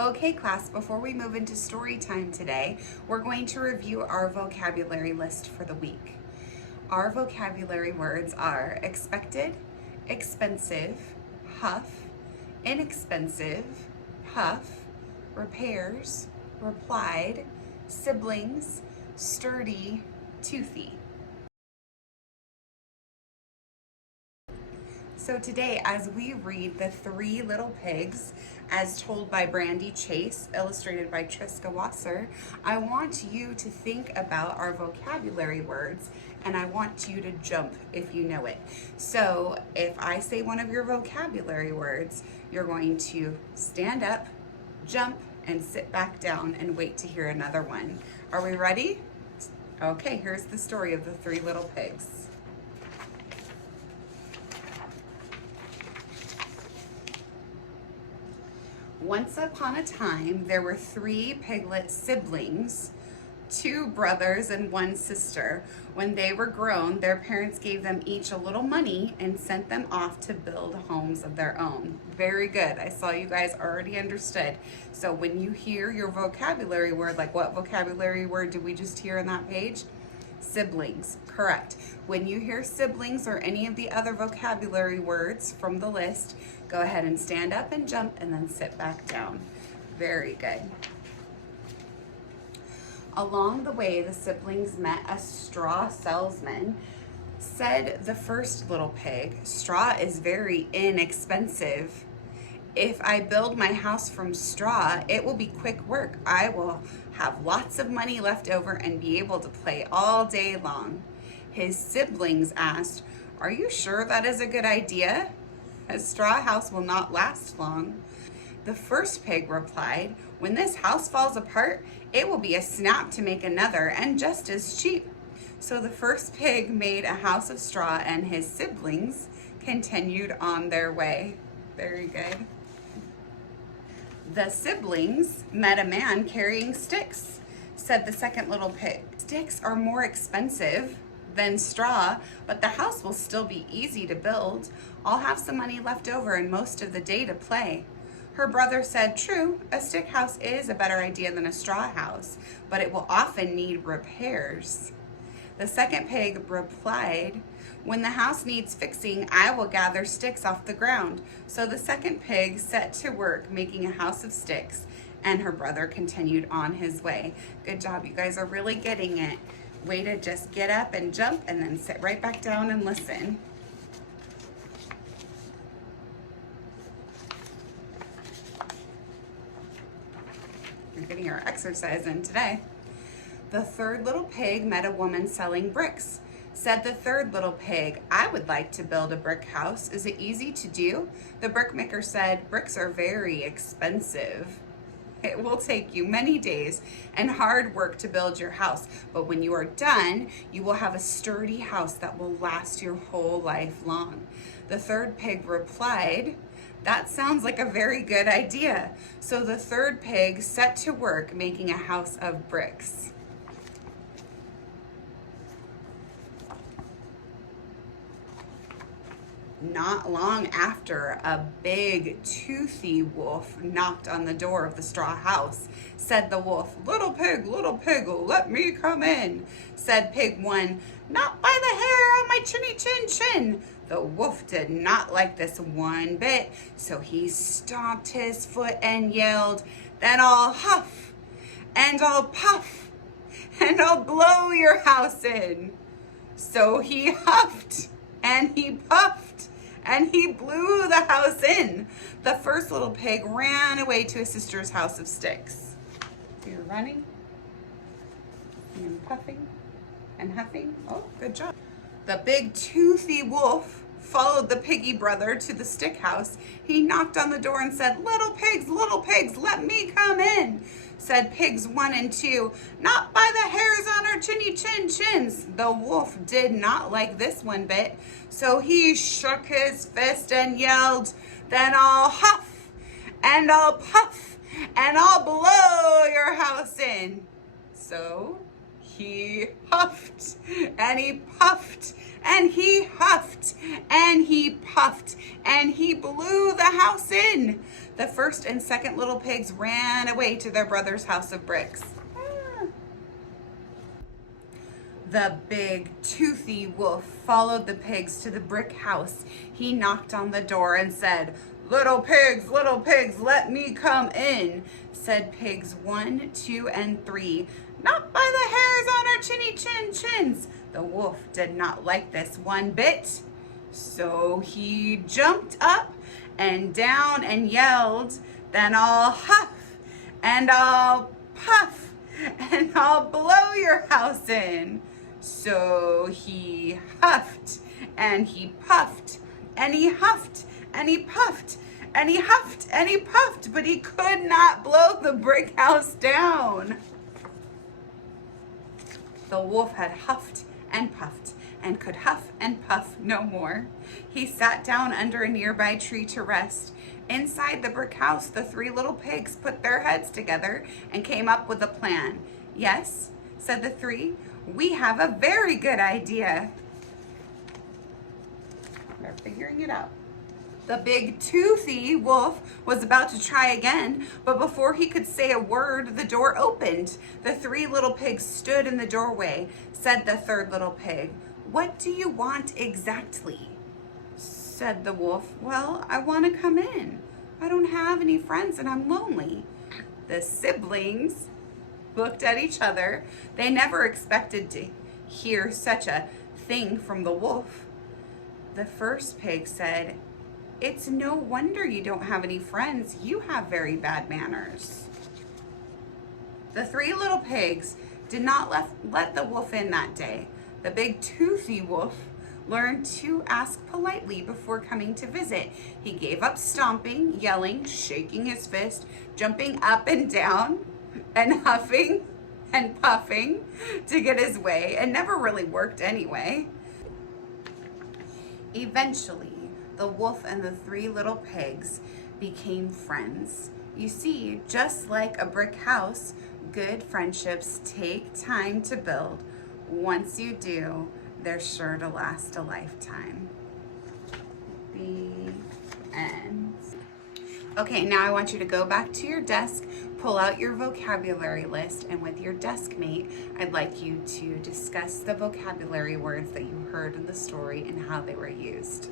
Okay, class, before we move into story time today, we're going to review our vocabulary list for the week. Our vocabulary words are expected, expensive, huff, inexpensive, puff, repairs, replied, siblings, sturdy, toothy. So today, as we read The Three Little Pigs, as told by Brandy Chase, illustrated by Triska Wasser, I want you to think about our vocabulary words, and I want you to jump if you know it. So if I say one of your vocabulary words, you're going to stand up, jump, and sit back down and wait to hear another one. Are we ready? Okay, here's the story of The Three Little Pigs. Once upon a time, there were 3 piglet siblings, 2 brothers and 1 sister. When they were grown, their parents gave them each a little money and sent them off to build homes of their own. Very good. I saw you guys already understood. So when you hear your vocabulary word, like what vocabulary word did we just hear on that page? Siblings, correct. When you hear siblings or any of the other vocabulary words from the list, go ahead and stand up and jump and then sit back down. Very good. Along the way, the siblings met a straw salesman. Said the first little pig, "Straw is very inexpensive. If I build my house from straw, it will be quick work. I will have lots of money left over and be able to play all day long." His siblings asked, "Are you sure that is a good idea? A straw house will not last long." The first pig replied, "When this house falls apart, it will be a snap to make another and just as cheap." So the first pig made a house of straw and his siblings continued on their way. Very good. The siblings met a man carrying sticks. Said the second little pig, "Sticks are more expensive than straw, but the house will still be easy to build. I'll have some money left over and most of the day to play." Her brother said, "True, a stick house is a better idea than a straw house, but it will often need repairs." The second pig replied, "When the house needs fixing, I will gather sticks off the ground." So the second pig set to work making a house of sticks, and her brother continued on his way. Good job, you guys are really getting it. Way to just get up and jump and then sit right back down and listen. We're getting our exercise in today. The third little pig met a woman selling bricks. Said the third little pig, "I would like to build a brick house. Is it easy to do?" The brickmaker said, "Bricks are very expensive. It will take you many days and hard work to build your house, but when you are done, you will have a sturdy house that will last your whole life long." The third pig replied, "That sounds like a very good idea." So the third pig set to work making a house of bricks. Not long after, a big toothy wolf knocked on the door of the straw house. Said the wolf, little pig, let me come in." Said pig 1, "Not by the hair on my chinny chin chin." The wolf did not like this one bit, so he stomped his foot and yelled, "Then I'll huff, and I'll puff, and I'll blow your house in." So he huffed, and he puffed, and he blew the house in. The first little pig ran away to his sister's house of sticks. So you're running and puffing and huffing. Oh, good job. The big toothy wolf followed the piggy brother to the stick house. He knocked on the door and said, little pigs, let me come in." Said pigs 1 and 2, "Not by the hairs on our chinny chin chins." The wolf did not like this one bit, so he shook his fist and yelled, "Then I'll huff, and I'll puff, and I'll blow your house in." So he huffed, and he puffed, and he huffed, and he puffed, and he blew the house in. The first and second little pigs ran away to their brother's house of bricks. The big, toothy wolf followed the pigs to the brick house. He knocked on the door and said, little pigs, let me come in," said pigs 1, 2, and 3. "Not by the hairs on our chinny chins." The wolf did not like this one bit. So he jumped up and down and yelled, "Then I'll huff and I'll puff and I'll blow your house in." So he huffed and he puffed and he huffed and he puffed and he huffed and he puffed, but he could not blow the brick house down. The wolf had huffed and puffed and could huff and puff no more. He sat down under a nearby tree to rest. Inside the brick house, the 3 little pigs put their heads together and came up with a plan. "Yes," said the 3, "we have a very good idea." They're figuring it out. The big toothy wolf was about to try again, but before he could say a word, the door opened. The 3 little pigs stood in the doorway. Said the 3rd little pig, "What do you want exactly?" Said the wolf, "Well, I want to come in. I don't have any friends and I'm lonely." The siblings looked at each other. They never expected to hear such a thing from the wolf. The first pig said, "It's no wonder you don't have any friends. You have very bad manners." The 3 little pigs did not let the wolf in that day. The big toothy wolf learned to ask politely before coming to visit. He gave up stomping, yelling, shaking his fist, jumping up and down, and huffing and puffing to get his way, and never really worked anyway. Eventually, the wolf and the 3 little pigs became friends. You see, just like a brick house, good friendships take time to build. Once you do, they're sure to last a lifetime. The end. Okay, now I want you to go back to your desk, pull out your vocabulary list, and with your desk mate, I'd like you to discuss the vocabulary words that you heard in the story and how they were used.